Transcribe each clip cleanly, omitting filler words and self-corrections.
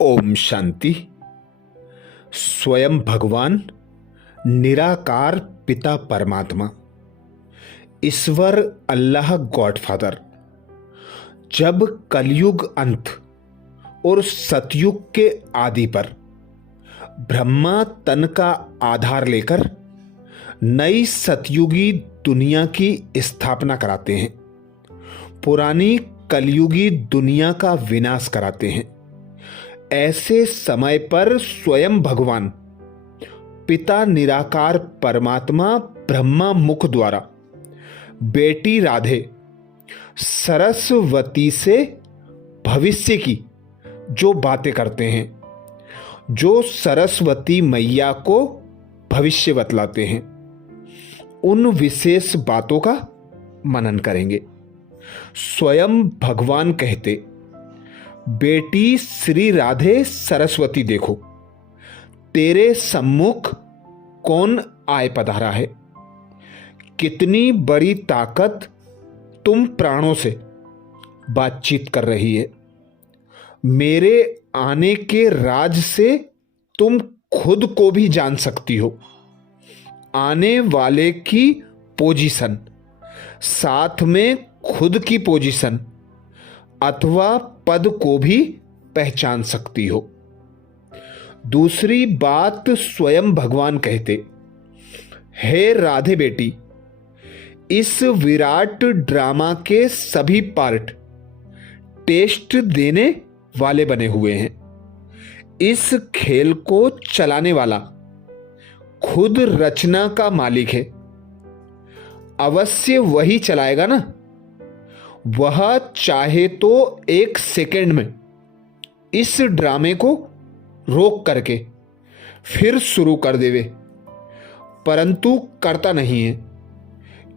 ओम शांति। स्वयं भगवान निराकार पिता परमात्मा ईश्वर अल्लाह गॉडफादर जब कलयुग अंत और सतयुग के आदि पर ब्रह्मा तन का आधार लेकर नई सतयुगी दुनिया की स्थापना कराते हैं, पुरानी कलयुगी दुनिया का विनाश कराते हैं। ऐसे समय पर स्वयं भगवान पिता निराकार परमात्मा ब्रह्मा मुख द्वारा बेटी राधे सरस्वती से भविष्य की जो बातें करते हैं, जो सरस्वती मैया को भविष्य बतलाते हैं, उन विशेष बातों का मनन करेंगे। स्वयं भगवान कहते, बेटी श्री राधे सरस्वती देखो, तेरे सम्मुख कौन आए पधारा है। कितनी बड़ी ताकत तुम प्राणों से बातचीत कर रही है। मेरे आने के राज से तुम खुद को भी जान सकती हो। आने वाले की पोजीशन, साथ में खुद की पोजीशन अथवा पद को भी पहचान सकती हो। दूसरी बात स्वयं भगवान कहते, हे राधे बेटी, इस विराट ड्रामा के सभी पार्ट टेस्ट देने वाले बने हुए हैं। इस खेल को चलाने वाला खुद रचना का मालिक है। अवश्य वही चलाएगा ना। वह चाहे तो एक सेकंड में इस ड्रामे को रोक करके फिर शुरू कर देवे, परंतु करता नहीं है,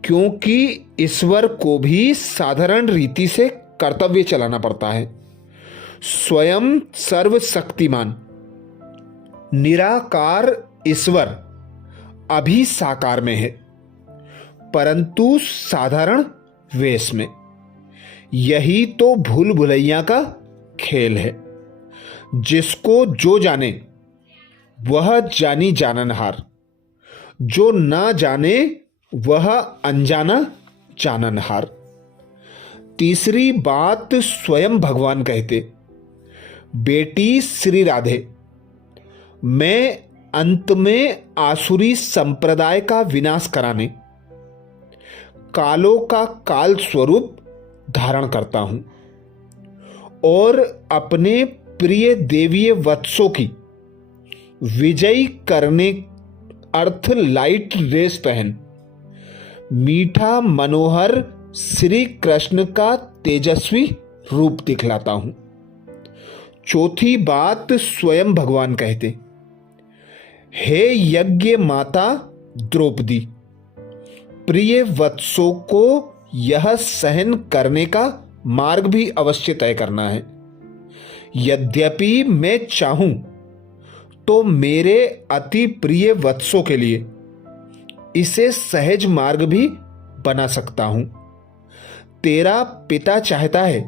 क्योंकि ईश्वर को भी साधारण रीति से कर्तव्य चलाना पड़ता है। स्वयं सर्वशक्तिमान निराकार ईश्वर अभी साकार में है, परंतु साधारण वेश में। यही तो भूल भुलैया का खेल है। जिसको जो जाने वह जानी जाननहार, जो ना जाने वह अनजाना जाननहार। तीसरी बात स्वयं भगवान कहते, बेटी श्री राधे, मैं अंत में आसुरी संप्रदाय का विनाश कराने कालों का काल स्वरूप धारण करता हूं और अपने प्रिय देवीय वत्सों की विजयी करने अर्थ लाइट ड्रेस पहन मीठा मनोहर श्री कृष्ण का तेजस्वी रूप दिखलाता हूं। चौथी बात स्वयं भगवान कहते, हे यज्ञ माता द्रौपदी, प्रिय वत्सों को यह सहन करने का मार्ग भी अवश्य तय करना है। यद्यपि मैं चाहूं तो मेरे अति प्रिय वत्सों के लिए इसे सहज मार्ग भी बना सकता हूं। तेरा पिता चाहता है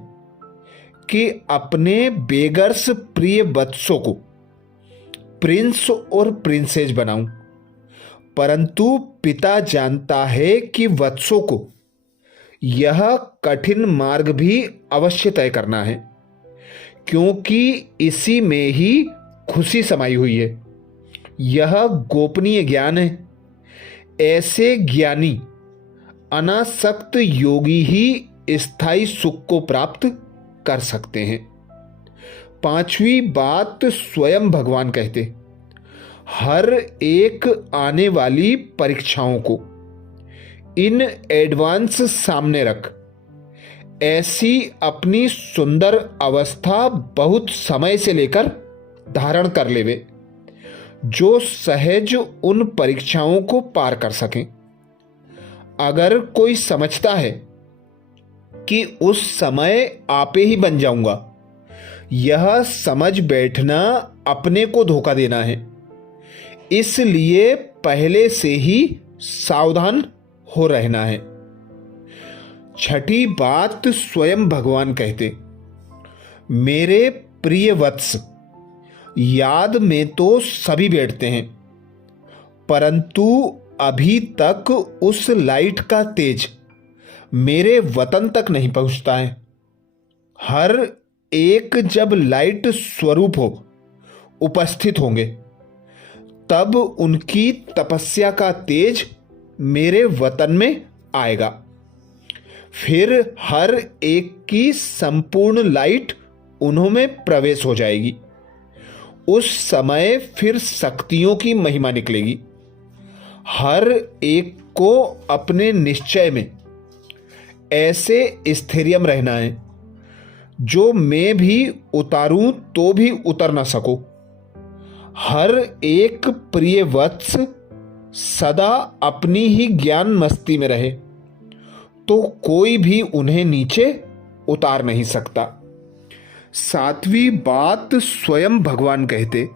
कि अपने बेगर्स प्रिय वत्सों को प्रिंस और प्रिंसेस बनाऊं, परंतु पिता जानता है कि वत्सों को यह कठिन मार्ग भी अवश्य तय करना है, क्योंकि इसी में ही खुशी समाई हुई है। यह गोपनीय ज्ञान है। ऐसे ज्ञानी अनासक्त योगी ही स्थायी सुख को प्राप्त कर सकते हैं। पांचवी बात स्वयं भगवान कहते, हर एक आने वाली परीक्षाओं को इन एडवांस सामने रख ऐसी अपनी सुंदर अवस्था बहुत समय से लेकर धारण कर लेवे, जो सहज उन परीक्षाओं को पार कर सकें। अगर कोई समझता है कि उस समय आपे ही बन जाऊंगा, यह समझ बैठना अपने को धोखा देना है। इसलिए पहले से ही सावधान हो रहना है। छठी बात स्वयं भगवान कहते, मेरे प्रिय वत्स, याद में तो सभी बैठते हैं, परंतु अभी तक उस लाइट का तेज मेरे वतन तक नहीं पहुंचता है। हर एक जब लाइट स्वरूप हो उपस्थित होंगे, तब उनकी तपस्या का तेज मेरे वतन में आएगा। फिर हर एक की संपूर्ण लाइट उन्हों में प्रवेश हो जाएगी। उस समय फिर शक्तियों की महिमा निकलेगी। हर एक को अपने निश्चय में ऐसे स्थैर्य रहना है, जो मैं भी उतारूं तो भी उतर न सकूं। हर एक प्रिय वत्स सदा अपनी ही ज्ञान मस्ती में रहे, तो कोई भी उन्हें नीचे उतार नहीं सकता। सातवीं बात स्वयं भगवान कहते,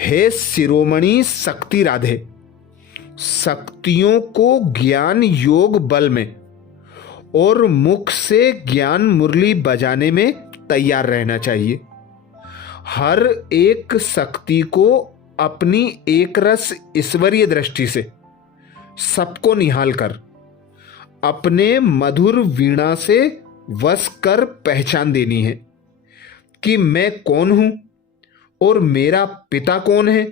हे शिरोमणि शक्ति राधे, शक्तियों को ज्ञान योग बल में और मुख से ज्ञान मुरली बजाने में तैयार रहना चाहिए। हर एक शक्ति को अपनी एक रस ईश्वरीय दृष्टि से सबको निहाल कर अपने मधुर वीणा से वश कर पहचान देनी है कि मैं कौन हूं और मेरा पिता कौन है।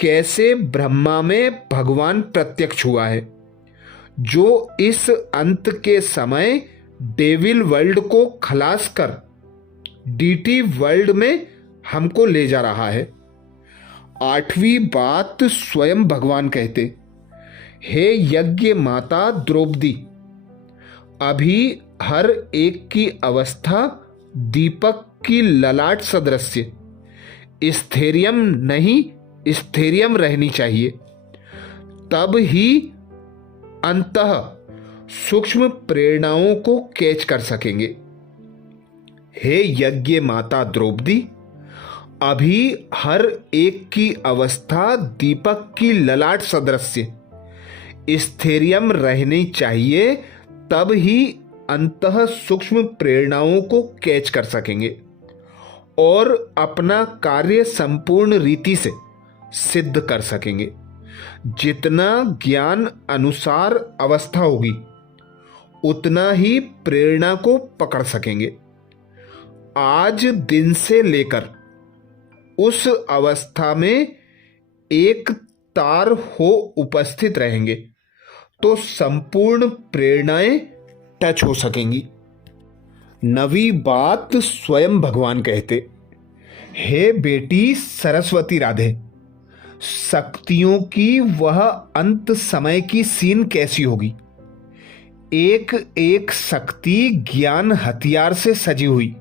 कैसे ब्रह्मा में भगवान प्रत्यक्ष हुआ है, जो इस अंत के समय डेविल वर्ल्ड को खलास कर डीटी वर्ल्ड में हमको ले जा रहा है। आठवीं बात स्वयं भगवान कहते, हे यज्ञ माता द्रौपदी, अभी हर एक की अवस्था दीपक की ललाट सदृश्य स्थैर्यम नहीं स्थैर्यम रहनी चाहिए, तब ही अंतः सूक्ष्म प्रेरणाओं को कैच कर सकेंगे। हे यज्ञ माता द्रौपदी, अभी हर एक की अवस्था दीपक की ललाट सदृश्य स्थैर्यम रहनी चाहिए, तब ही अंतः सूक्ष्म प्रेरणाओं को कैच कर सकेंगे और अपना कार्य संपूर्ण रीति से सिद्ध कर सकेंगे। जितना ज्ञान अनुसार अवस्था होगी, उतना ही प्रेरणा को पकड़ सकेंगे। आज दिन से लेकर उस अवस्था में एक तार हो उपस्थित रहेंगे, तो संपूर्ण प्रेरणाएं टच हो सकेंगी। नवी बात स्वयं भगवान कहते, हे बेटी सरस्वती राधे, शक्तियों की वह अंत समय की सीन कैसी होगी। एक एक शक्ति ज्ञान हथियार से सजी हुई,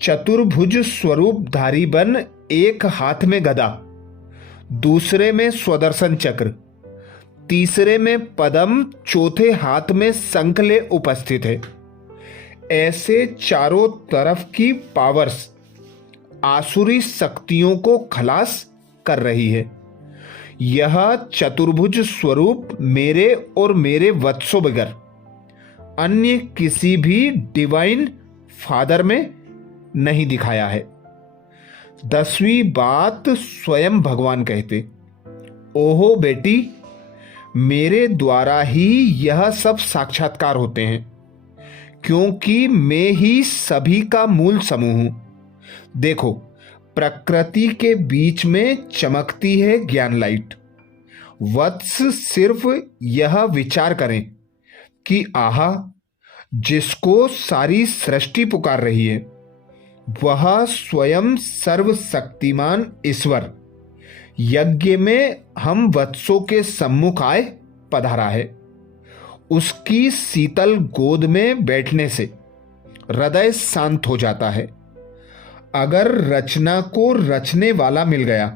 चतुर्भुज स्वरूपधारी बन, एक हाथ में गदा, दूसरे में स्वदर्शन चक्र, तीसरे में पद्म, चौथे हाथ में शंख ले उपस्थित है। ऐसे चारों तरफ की पावर्स आसुरी शक्तियों को खलास कर रही है। यह चतुर्भुज स्वरूप मेरे और मेरे वत्सों बगैर अन्य किसी भी डिवाइन फादर में नहीं दिखाया है। 10वीं बात स्वयं भगवान कहते, ओहो बेटी, मेरे द्वारा ही यह सब साक्षात्कार होते हैं, क्योंकि मैं ही सभी का मूल समूह हूं। देखो, प्रकृति के बीच में चमकती है ज्ञान लाइट। वत्स सिर्फ यह विचार करें कि आहा, जिसको सारी सृष्टि पुकार रही है, वह स्वयं सर्वशक्तिमान ईश्वर यज्ञ में हम वत्सों के सम्मुख आए पधारा है। उसकी शीतल गोद में बैठने से हृदय शांत हो जाता है। अगर रचना को रचने वाला मिल गया,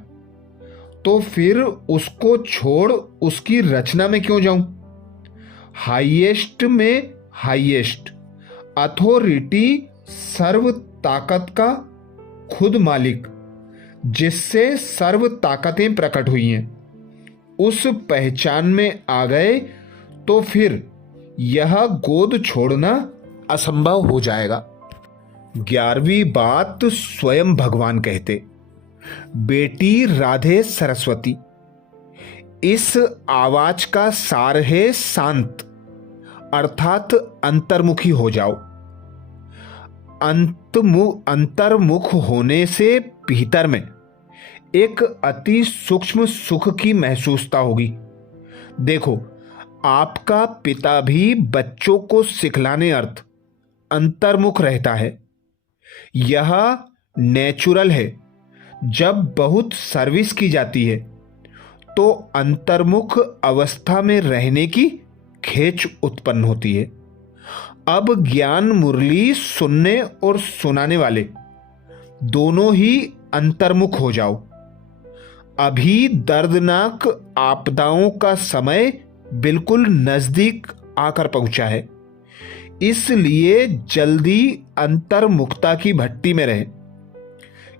तो फिर उसको छोड़ उसकी रचना में क्यों जाऊं। हाईएस्ट में हाईएस्ट अथॉरिटी, सर्व ताकत का खुद मालिक, जिससे सर्व ताकतें प्रकट हुई हैं, उस पहचान में आ गए तो फिर यह गोद छोड़ना असंभव हो जाएगा। 11वीं बात स्वयं भगवान कहते, बेटी राधे सरस्वती। इस आवाज का सार है शांत, अर्थात अंतर्मुखी हो जाओ। अंतर्मुख होने से भीतर में एक अति सूक्ष्म सुख की महसूसता होगी। देखो, आपका पिता भी बच्चों को सिखलाने अर्थ अंतर्मुख रहता है। यह नेचुरल है। जब बहुत सर्विस की जाती है तो अंतर्मुख अवस्था में रहने की खेच उत्पन्न होती है। अब ज्ञान मुरली सुनने और सुनाने वाले दोनों ही अंतर्मुख हो जाओ। अभी दर्दनाक आपदाओं का समय बिल्कुल नजदीक आकर पहुंचा है, इसलिए जल्दी अंतर्मुखता की भट्टी में रहें।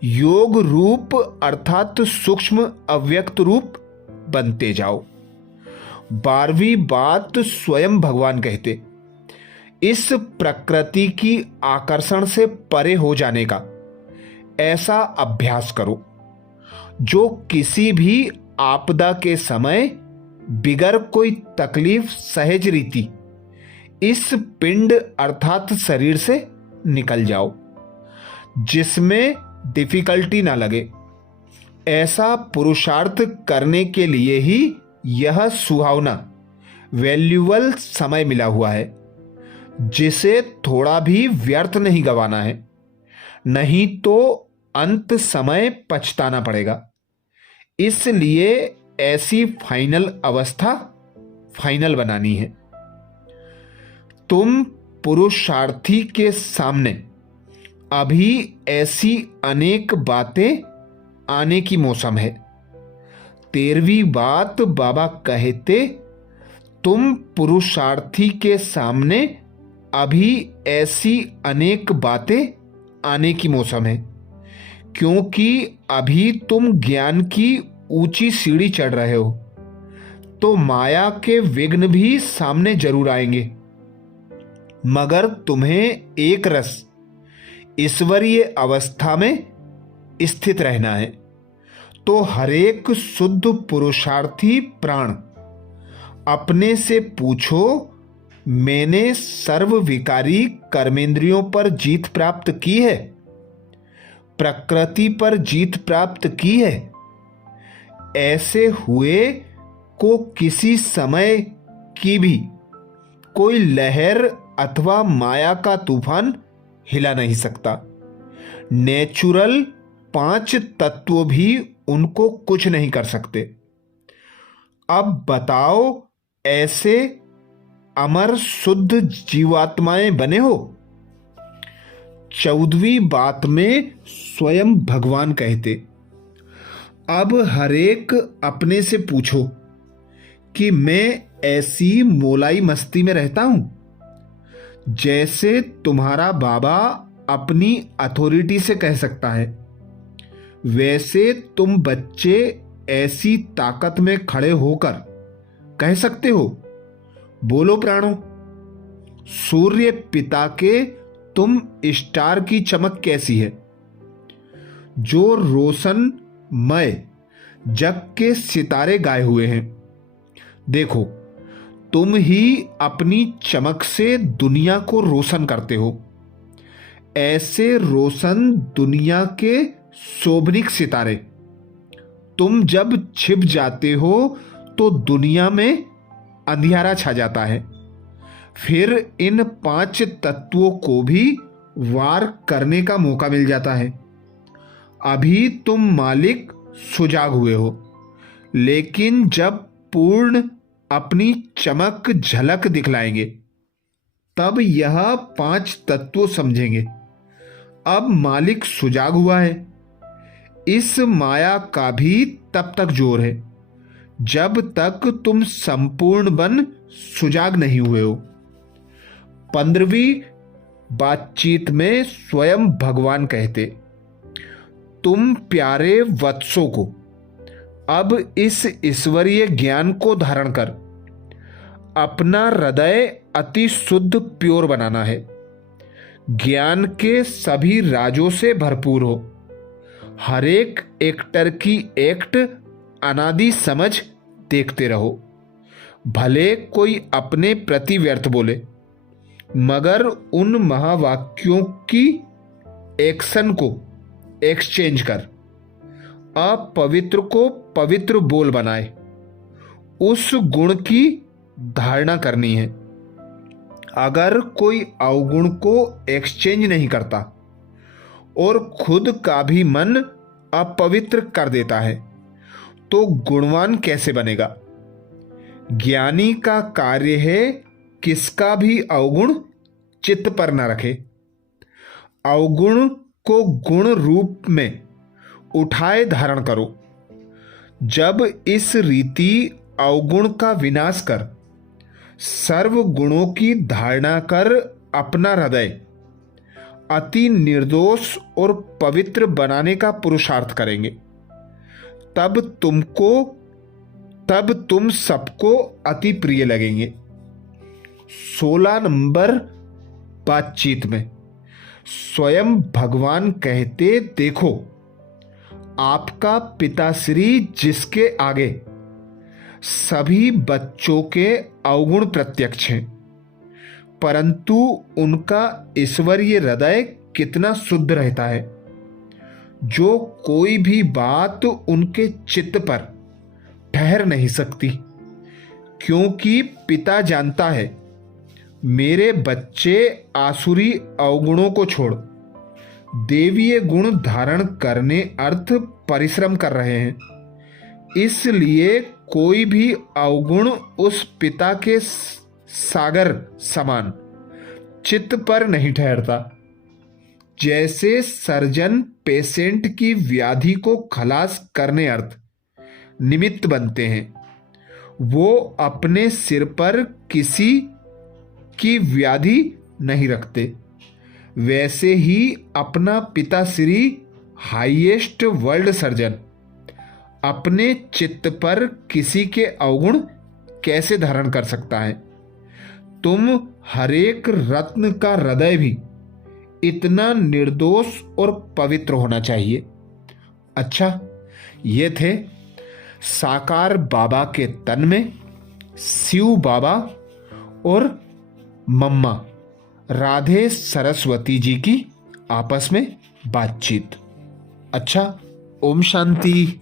योग रूप अर्थात सूक्ष्म अव्यक्त रूप बनते जाओ। 12वीं बात स्वयं भगवान कहते, इस प्रकृति की आकर्षण से परे हो जाने का ऐसा अभ्यास करो जो किसी भी आपदा के समय बिगर कोई तकलीफ सहज रीति इस पिंड अर्थात शरीर से निकल जाओ, जिसमें डिफिकल्टी ना लगे। ऐसा पुरुषार्थ करने के लिए ही यह सुहावना वैल्यूएबल समय मिला हुआ है, जिसे थोड़ा भी व्यर्थ नहीं गंवाना है, नहीं तो अंत समय पछताना पड़ेगा। इसलिए ऐसी फाइनल अवस्था फाइनल बनानी है। तुम पुरुषार्थी के सामने अभी ऐसी अनेक बातें आने की मौसम है। 13वीं बात बाबा कहते, तुम पुरुषार्थी के सामने अभी ऐसी अनेक बातें आने की मौसम है, क्योंकि अभी तुम ज्ञान की ऊंची सीढ़ी चढ़ रहे हो, तो माया के विघ्न भी सामने जरूर आएंगे। मगर तुम्हें एक रस ईश्वरीय अवस्था में स्थित रहना है। तो हरेक शुद्ध पुरुषार्थी प्राण अपने से पूछो, मैंने सर्व विकारी कर्मेंद्रियों पर जीत प्राप्त की है, प्रकृति पर जीत प्राप्त की है? ऐसे हुए को किसी समय की भी कोई लहर अथवा माया का तूफान हिला नहीं सकता। नेचुरल 5 तत्व भी उनको कुछ नहीं कर सकते। अब बताओ, ऐसे अमर शुद्ध जीवात्माएं बने हो? 14वीं बात में स्वयं भगवान कहते, अब हरेक अपने से पूछो कि मैं ऐसी मोलाई मस्ती में रहता हूं जैसे तुम्हारा बाबा अपनी अथॉरिटी से कह सकता है। वैसे तुम बच्चे ऐसी ताकत में खड़े होकर कह सकते हो, बोलो प्राणों, सूर्य पिता के तुम स्टार की चमक कैसी है, जो रोशनमय जग के सितारे गाए हुए हैं। देखो, तुम ही अपनी चमक से दुनिया को रोशन करते हो। ऐसे रोशन दुनिया के शोभनिक सितारे, तुम जब छिप जाते हो तो दुनिया में अंधियारा छा जाता है। फिर इन 5 तत्वों को भी वार करने का मौका मिल जाता है। अभी तुम मालिक सुजाग हुए हो, लेकिन जब पूर्ण अपनी चमक झलक दिखलाएंगे तब यह 5 तत्व समझेंगे, अब मालिक सुजाग हुआ है। इस माया का भी तब तक जोर है जब तक तुम संपूर्ण बन सुजाग नहीं हुए हो। 15वीं बातचीत में स्वयं भगवान कहते, तुम प्यारे वत्सों को अब इस ईश्वरीय ज्ञान को धारण कर अपना हृदय अति शुद्ध प्योर बनाना है। ज्ञान के सभी राजों से भरपूर हो। हर एक एक्टर की एक्ट अनादि समझ देखते रहो। भले कोई अपने प्रति व्यर्थ बोले, मगर उन महावाक्यों की एक्शन को एक्सचेंज कर अपवित्र को पवित्र बोल बनाए। उस गुण की धारणा करनी है। अगर कोई अवगुण को एक्सचेंज नहीं करता और खुद का भी मन अपवित्र कर देता है तो गुणवान कैसे बनेगा? ज्ञानी का कार्य है किसका भी अवगुण चित्त पर न रखे, अवगुण को गुण रूप में उठाए धारण करो। जब इस रीति अवगुण का विनाश कर सर्व गुणों की धारणा कर अपना हृदय अति निर्दोष और पवित्र बनाने का पुरुषार्थ करेंगे, तब तुम सबको अति प्रिय लगेंगे। 16 नंबर बातचीत में स्वयं भगवान कहते, देखो आपका पिताश्री जिसके आगे सभी बच्चों के अवगुण प्रत्यक्ष हैं, परंतु उनका ईश्वरीय हृदय कितना शुद्ध रहता है। जो कोई भी बात उनके चित्त पर ठहर नहीं सकती, क्योंकि पिता जानता है मेरे बच्चे आसुरी अवगुणों को छोड़ देवीय गुण धारण करने अर्थ परिश्रम कर रहे हैं। इसलिए कोई भी अवगुण उस पिता के सागर समान चित्त पर नहीं ठहरता। जैसे सर्जन पेशेंट की व्याधि को खलास करने अर्थ निमित्त बनते हैं, वो अपने सिर पर किसी की व्याधि नहीं रखते, वैसे ही अपना पिताश्री हाईएस्ट वर्ल्ड सर्जन अपने चित्त पर किसी के अवगुण कैसे धारण कर सकता है। तुम हरेक रत्न का हृदय भी इतना निर्दोष और पवित्र होना चाहिए। अच्छा, ये थे साकार बाबा के तन में शिव बाबा और मम्मा राधे सरस्वती जी की आपस में बातचीत। अच्छा, ओम शांति।